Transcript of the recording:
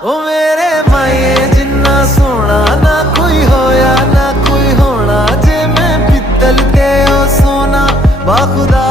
ओ मेरे माए जिन्ना सोना ना कोई होया ना कोई होना, जे मैं पित्तल ते ओ सोना बा खुदा